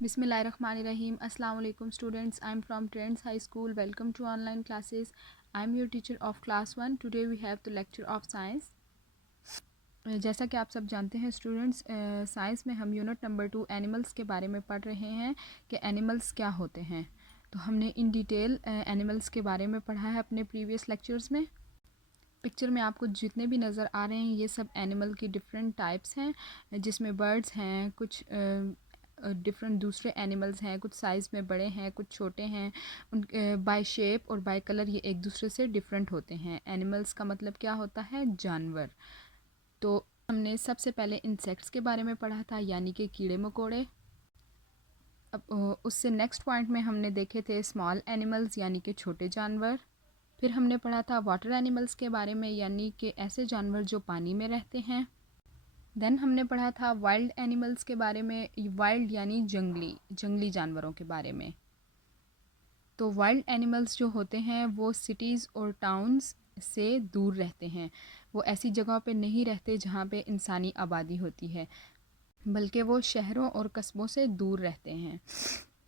Bismillahirrahmanirrahim. Assalamu alaikum students. I am from Trends High School. Welcome to online classes. I am your teacher of class 1. Today we have the lecture of science. जैसा कि आप सब जानते हैं students, science में हम unit number 2 animals के बारे में पढ़ रहे हैं कि एनिमल्स क्या होते हैं। तो हमने इन डिटेल एनिमल्स के बारे में पढ़ा है अपने प्रीवियस लेक्चर्स में। पिक्चर में आपको जितने भी नज़र आ रहे हैं ये सब एनिमल की डिफरेंट टाइप्स हैं, जिसमें बर्ड्स हैं, कुछ डिफरेंट दूसरे एनिमल्स हैं, कुछ साइज़ में बड़े हैं, कुछ छोटे हैं। उन बाय शेप और बाय कलर ये एक दूसरे से डिफरेंट होते हैं। एनिमल्स का मतलब क्या होता है? जानवर। तो हमने सबसे पहले इंसेक्ट्स के बारे में पढ़ा था, यानी कि कीड़े मकोड़े। अब उससे नेक्स्ट पॉइंट में हमने देखे थे स्मॉल एनिमल्स, यानी कि छोटे जानवर। फिर हमने पढ़ा था वाटर एनिमल्स के बारे में, यानी कि ऐसे जानवर जो पानी में रहते हैं। देन हमने पढ़ा था वाइल्ड एनिमल्स के बारे में, वाइल्ड यानी जंगली जानवरों के बारे में। तो वाइल्ड एनिमल्स जो होते हैं वो सिटीज़ और टाउन्स से दूर रहते हैं। वो ऐसी जगहों पे नहीं रहते जहाँ पे इंसानी आबादी होती है, बल्कि वो शहरों और कस्बों से दूर रहते हैं।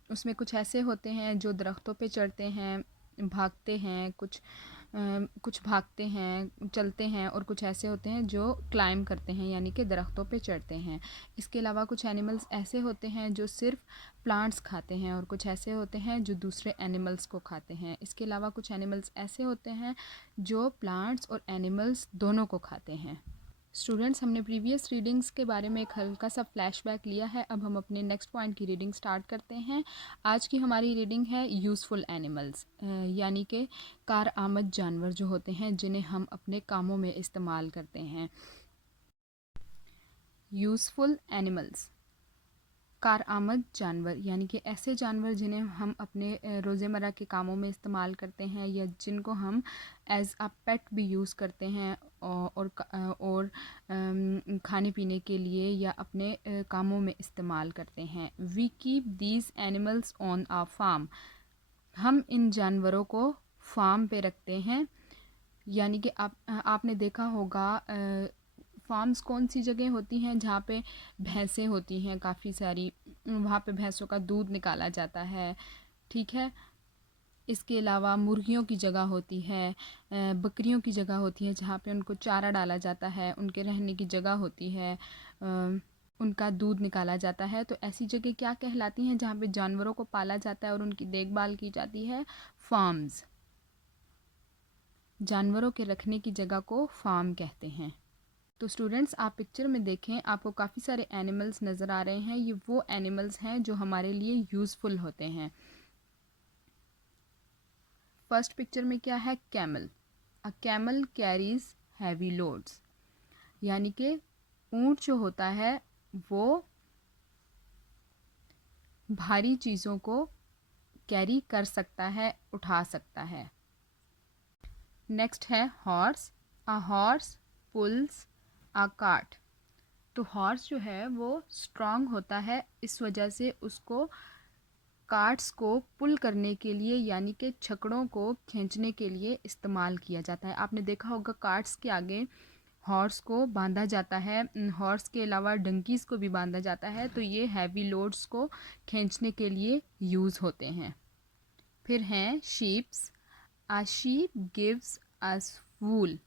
उसमें कुछ ऐसे होते हैं जो दरख्तों पे चढ़ते हैं, भागते हैं, कुछ भागते हैं, चलते हैं, और कुछ ऐसे होते हैं जो क्लाइंब करते हैं, यानी कि दरख्तों पे चढ़ते हैं। इसके अलावा कुछ एनिमल्स ऐसे होते हैं जो सिर्फ प्लांट्स खाते हैं, और कुछ ऐसे होते हैं जो दूसरे एनिमल्स को खाते हैं। इसके अलावा कुछ एनिमल्स ऐसे होते हैं जो प्लांट्स और एनिमल्स दोनों को खाते हैं। स्टूडेंट्स, हमने प्रीवियस रीडिंग्स के बारे में एक हल्का सा फ्लैशबैक लिया है। अब हम अपने नेक्स्ट पॉइंट की रीडिंग स्टार्ट करते हैं। आज की हमारी रीडिंग है यूज़फुल एनिमल्स, यानी कि कारआमद जानवर जो होते हैं जिन्हें हम अपने कामों में इस्तेमाल करते हैं। यूज़फुल एनिमल्स, कारआमद जानवर, यानी कि ऐसे जानवर जिन्हें हम अपने रोज़मर्रा के कामों में इस्तेमाल करते हैं, या जिनको हम एज़ अ पेट भी यूज़ करते हैं, और खाने पीने के लिए या अपने कामों में इस्तेमाल करते हैं। We keep these animals on a farm, हम इन जानवरों को फार्म पे रखते हैं। यानी कि आपने देखा होगा फार्म्स कौन सी जगह होती हैं जहाँ पे भैंसें होती हैं काफ़ी सारी, वहाँ पे भैंसों का दूध निकाला जाता है, ठीक है। इसके अलावा मुर्गियों की जगह होती है, बकरियों की जगह होती है जहाँ पे उनको चारा डाला जाता है, उनके रहने की जगह होती है, उनका दूध निकाला जाता है। तो ऐसी जगह क्या कहलाती हैं? जहाँ पे जानवरों को पाला जाता है और उनकी देखभाल की जाती है, फार्म्स। जानवरों के रखने की जगह को फार्म कहते हैं। तो स्टूडेंट्स, आप पिक्चर में देखें, आपको काफ़ी सारे एनिमल्स नज़र आ रहे हैं। ये वो एनिमल्स हैं जो हमारे लिए यूज़फुल होते हैं। फर्स्ट पिक्चर में क्या है? Camel. A camel carries heavy loads, यानी कि ऊंट जो होता है वो भारी चीज़ों को कैरी कर सकता है, उठा सकता है। नेक्स्ट है horse. A horse pools a cart. तो हॉर्स जो है वो स्ट्रांग होता है, इस वजह से उसको कार्ट्स को पुल करने के लिए, यानी कि छकड़ों को खींचने के लिए इस्तेमाल किया जाता है। आपने देखा होगा कार्ट्स के आगे हॉर्स को बांधा जाता है, हॉर्स के अलावा डंकीज़ को भी बांधा जाता है। तो ये हैवी लोड्स को खींचने के लिए यूज़ होते हैं। फिर हैं शीप्स। आ शीप गिव्स अस वूल।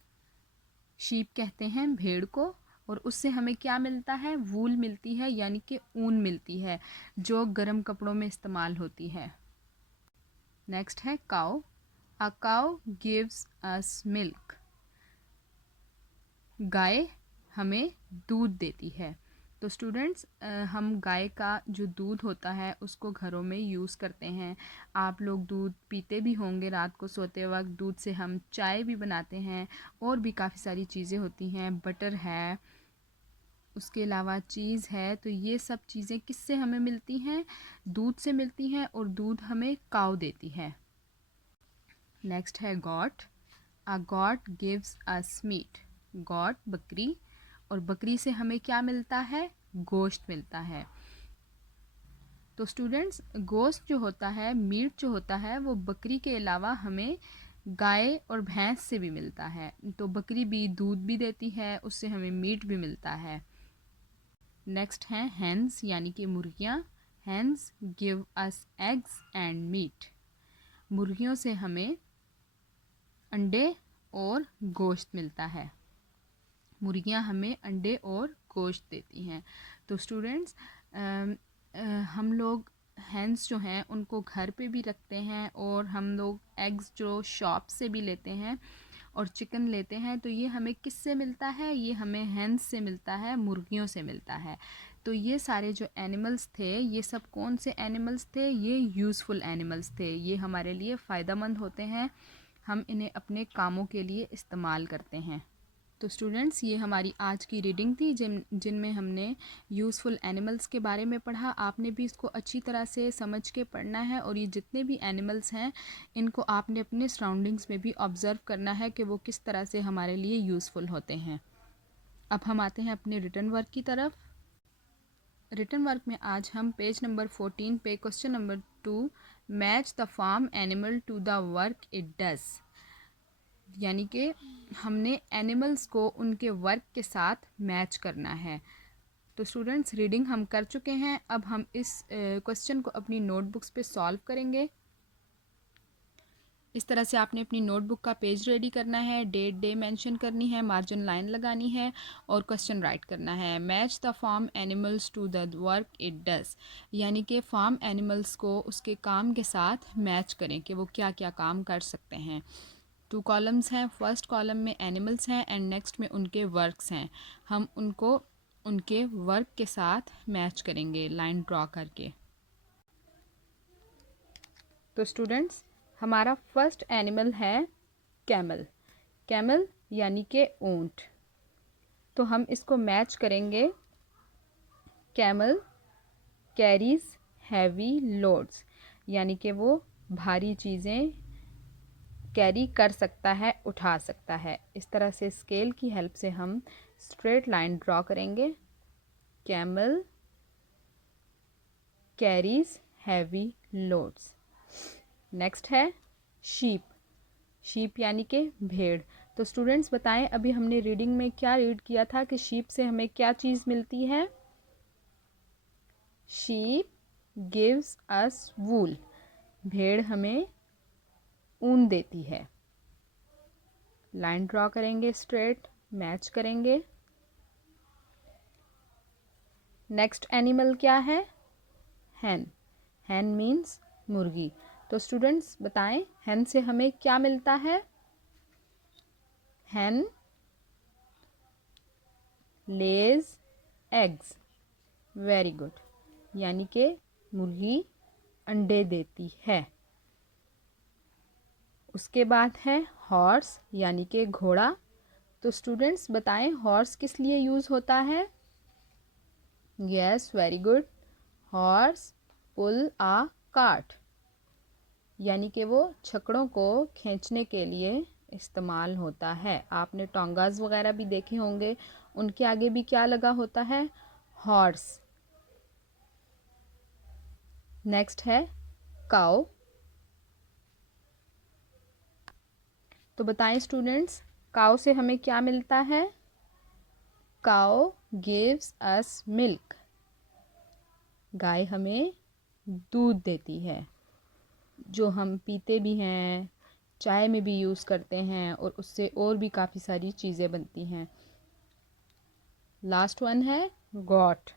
शीप कहते हैं भेड़ को, और उससे हमें क्या मिलता है? वूल मिलती है, यानी कि ऊन मिलती है, जो गर्म कपड़ों में इस्तेमाल होती है। नेक्स्ट है काऊ। अ काऊ गिव्स अस मिल्क। गाय हमें दूध देती है। तो स्टूडेंट्स, हम गाय का जो दूध होता है उसको घरों में यूज़ करते हैं। आप लोग दूध पीते भी होंगे, रात को सोते वक्त दूध से हम चाय भी बनाते हैं, और भी काफ़ी सारी चीज़ें होती हैं, बटर है, उसके अलावा चीज़ है। तो ये सब चीज़ें किससे हमें मिलती हैं? दूध से मिलती हैं, और दूध हमें काऊ देती है। नेक्स्ट है goat. A goat gives us meat. Goat बकरी, और बकरी से हमें क्या मिलता है? गोश्त मिलता है। तो स्टूडेंट्स, गोश्त जो होता है, मीट जो होता है, वो बकरी के अलावा हमें गाय और भैंस से भी मिलता है। तो बकरी भी दूध भी देती है, उससे हमें मीट भी मिलता है। नेक्स्ट हैं हैंस, यानी कि मुर्गियाँ। Hens give us eggs and meat. मुर्गियों से हमें अंडे और गोश्त मिलता है। मुर्गियां हमें अंडे और गोश्त देती हैं। तो स्टूडेंट्स हम लोग हैंस जो हैं उनको घर पे भी रखते हैं, और हम लोग एग्स जो शॉप से भी लेते हैं और चिकन लेते हैं। तो ये हमें किससे मिलता है? ये हमें हैंस से मिलता है, मुर्गियों से मिलता है। तो ये सारे जो एनिमल्स थे, ये सब कौन से एनिमल्स थे? ये यूज़फुल एनिमल्स थे। ये हमारे लिए फ़ायदेमंद होते हैं, हम इन्हें अपने कामों के लिए इस्तेमाल करते हैं। तो स्टूडेंट्स, ये हमारी आज की रीडिंग थी जिनमें हमने यूज़फुल एनिमल्स के बारे में पढ़ा। आपने भी इसको अच्छी तरह से समझ के पढ़ना है, और ये जितने भी एनिमल्स हैं इनको आपने अपने सराउंडिंग्स में भी ऑब्ज़र्व करना है कि वो किस तरह से हमारे लिए यूज़फुल होते हैं। अब हम आते हैं अपने रिटन वर्क की तरफ। रिटन वर्क में आज हम पेज नंबर 14 पे question number 2, match the farm animal to the work it does, यानी कि हमने एनिमल्स को उनके वर्क के साथ मैच करना है। तो स्टूडेंट्स, रीडिंग हम कर चुके हैं। अब हम इस क्वेश्चन को अपनी नोटबुक्स पे सॉल्व करेंगे। इस तरह से आपने अपनी नोटबुक का पेज रेडी करना है, डेट डे मेंशन करनी है, मार्जिन लाइन लगानी है और क्वेश्चन राइट करना है। Match the farm animals to the work it does, यानी कि फार्म एनिमल्स को उसके काम के साथ मैच करें कि वो क्या क्या काम कर सकते हैं। 2 कॉलम्स हैं। फर्स्ट कॉलम में एनिमल्स हैं एंड नेक्स्ट में उनके वर्क्स हैं। हम उनको उनके वर्क के साथ मैच करेंगे लाइन ड्रॉ करके। तो स्टूडेंट्स, हमारा फर्स्ट एनिमल है कैमल। कैमल यानी कि ऊंट। तो हम इसको मैच करेंगे। कैमल कैरीज हैवी लोड्स, यानी कि वो भारी चीज़ें कैरी कर सकता है, उठा सकता है। इस तरह से स्केल की हेल्प से हम स्ट्रेट लाइन ड्रॉ करेंगे। Camel carries heavy loads. Next है शीप। शीप यानी कि भेड़। तो स्टूडेंट्स बताएं, अभी हमने रीडिंग में क्या रीड किया था कि शीप से हमें क्या चीज़ मिलती है? शीप गिव्स अस वूल। भेड़ हमें ऊन देती है। लाइन ड्रॉ करेंगे, स्ट्रेट मैच करेंगे। नेक्स्ट एनिमल क्या है? हैन। हैन मीन्स मुर्गी। तो स्टूडेंट्स बताएं, हैन से हमें क्या मिलता है? हैन लेज एग्स। वेरी गुड, यानी कि मुर्गी अंडे देती है। उसके बाद है हॉर्स, यानी कि घोड़ा। तो स्टूडेंट्स बताएं, हॉर्स किस लिए यूज़ होता है? Yes, very good. हॉर्स पुल आ कार्ट, यानी कि वो छकड़ों को खींचने के लिए इस्तेमाल होता है। आपने टोंगास वगैरह भी देखे होंगे, उनके आगे भी क्या लगा होता है? हॉर्स। नेक्स्ट है काऊ। तो बताएं स्टूडेंट्स, काऊ से हमें क्या मिलता है? काऊ गिव्स अस मिल्क। गाय हमें दूध देती है, जो हम पीते भी हैं, चाय में भी यूज़ करते हैं, और उससे और भी काफ़ी सारी चीज़ें बनती हैं। लास्ट वन है गॉट।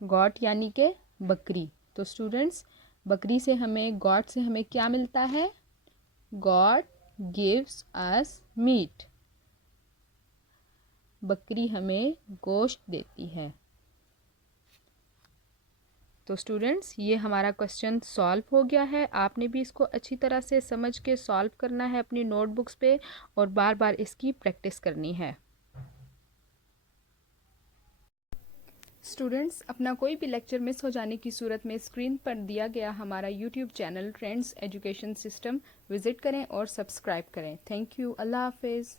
गॉट यानी कि बकरी। तो स्टूडेंट्स, बकरी से हमें, गॉट से हमें क्या मिलता है? Goat gives us meat. बकरी हमें गोश्त देती है। तो स्टूडेंट्स, ये हमारा क्वेश्चन सॉल्व हो गया है। आपने भी इसको अच्छी तरह से समझ के सॉल्व करना है अपनी नोटबुक्स पे, और बार बार इसकी प्रैक्टिस करनी है। स्टूडेंट्स, अपना कोई भी लेक्चर मिस हो जाने की सूरत में स्क्रीन पर दिया गया हमारा YouTube channel trends education system visit करें और सब्सक्राइब करें। Thank you. अल्लाह हाफिज़।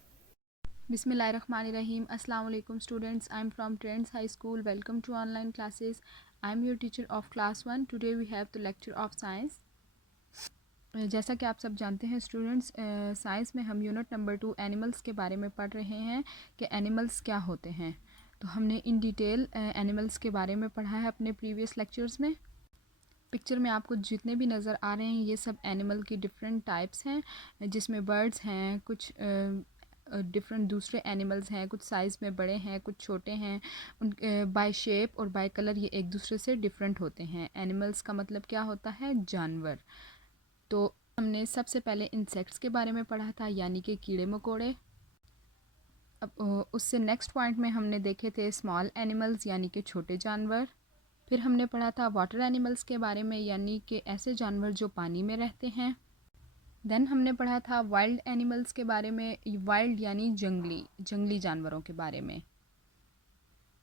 Bismillahirrahmanirrahim. Assalamu alaikum students. I am from Trends High School. Welcome to online classes. I am your teacher of class 1. Today we have the lecture of science. जैसा कि आप सब जानते हैं स्टूडेंट्स, साइंस में हम unit number 2 animals के बारे में पढ़ रहे हैं कि एनिमल्स क्या होते हैं। तो हमने इन डिटेल एनिमल्स के बारे में पढ़ा है अपने प्रीवियस लेक्चर्स में। पिक्चर में आपको जितने भी नज़र आ रहे हैं ये सब एनिमल की डिफरेंट टाइप्स हैं, जिसमें बर्ड्स हैं, कुछ डिफरेंट दूसरे एनिमल्स हैं, कुछ साइज़ में बड़े हैं, कुछ छोटे हैं। उन बाय शेप और बाय कलर ये एक दूसरे से डिफरेंट होते हैं। एनिमल्स का मतलब क्या होता है? जानवर। तो हमने सबसे पहले इंसेक्ट्स के बारे में पढ़ा था, यानी कि कीड़े मकोड़े। अब उससे नेक्स्ट पॉइंट में हमने देखे थे स्मॉल एनिमल्स, यानी कि छोटे जानवर। फिर हमने पढ़ा था वाटर एनिमल्स के बारे में, यानी कि ऐसे जानवर जो पानी में रहते हैं। देन हमने पढ़ा था वाइल्ड एनिमल्स के बारे में, वाइल्ड यानी जंगली जानवरों के बारे में।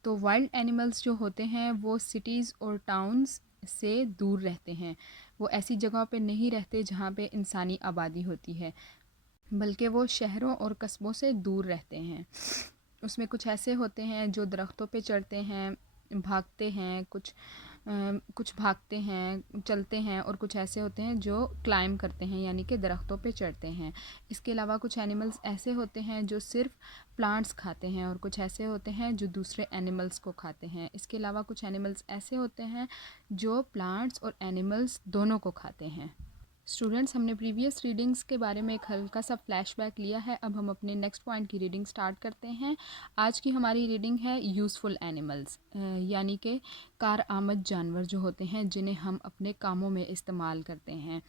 तो वाइल्ड एनिमल्स जो होते हैं वो सिटीज़ और टाउन्स से दूर रहते हैं। वो ऐसी जगहों पे नहीं रहते जहाँ पे इंसानी आबादी होती है, बल्कि वो शहरों और कस्बों से दूर रहते हैं। उसमें कुछ ऐसे होते हैं जो दरख्तों पे चढ़ते हैं, भागते हैं, कुछ भागते हैं, चलते हैं, और कुछ ऐसे होते हैं जो क्लाइंब करते हैं, यानी कि दरख्तों पे चढ़ते हैं। इसके अलावा कुछ एनिमल्स ऐसे होते हैं जो सिर्फ प्लांट्स खाते हैं, और कुछ ऐसे होते हैं जो दूसरे एनिमल्स को खाते हैं। इसके अलावा कुछ एनिमल्स ऐसे होते हैं जो प्लांट्स और एनिमल्स दोनों को खाते हैं। स्टूडेंट्स, हमने प्रीवियस रीडिंग्स के बारे में एक हल्का सा फ्लैशबैक लिया है। अब हम अपने नेक्स्ट पॉइंट की रीडिंग स्टार्ट करते हैं। आज की हमारी रीडिंग है यूज़फुल एनिमल्स, यानी कि कारआमद जानवर जो होते हैं जिन्हें हम अपने कामों में इस्तेमाल करते हैं।